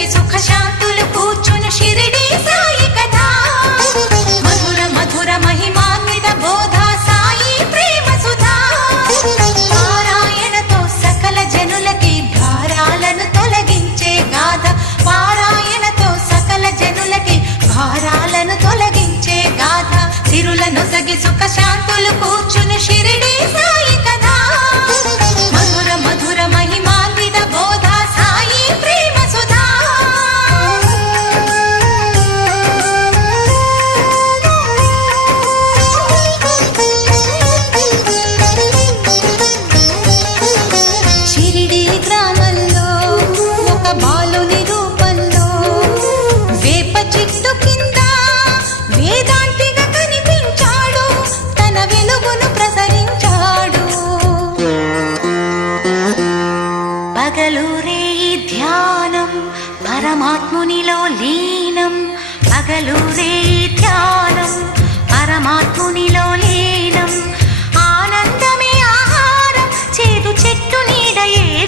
నొసగి సుఖ శాంతులు కూర్చును షిరిడి సాయి కథ మధుర మధుర మహిమాన్విత బోధ సాయి ప్రేమ సుధా పారాయణతో సకల జనులకి భారాలను తొలగించే గాథ పారాయణతో సకల జనులకి భారాలను తొలగించే గాథ సిరుల నొసగి సుఖ శాంతులు కూర్చును షిరిడి సాయి కథ మధుర మధుర మహిమాన్విత బోధ సాయి ప్రేమ సుధా షిరిడి గ్రామంలో ఒక బాలుని రూపంలో వేప చెట్టు కింద వేదాంతిగా కనిపించాడు తన వెలుగును ప్రసరించాడు పగలూరే ధ్యానం పరమాత్మునిలో లీనం పగలూరే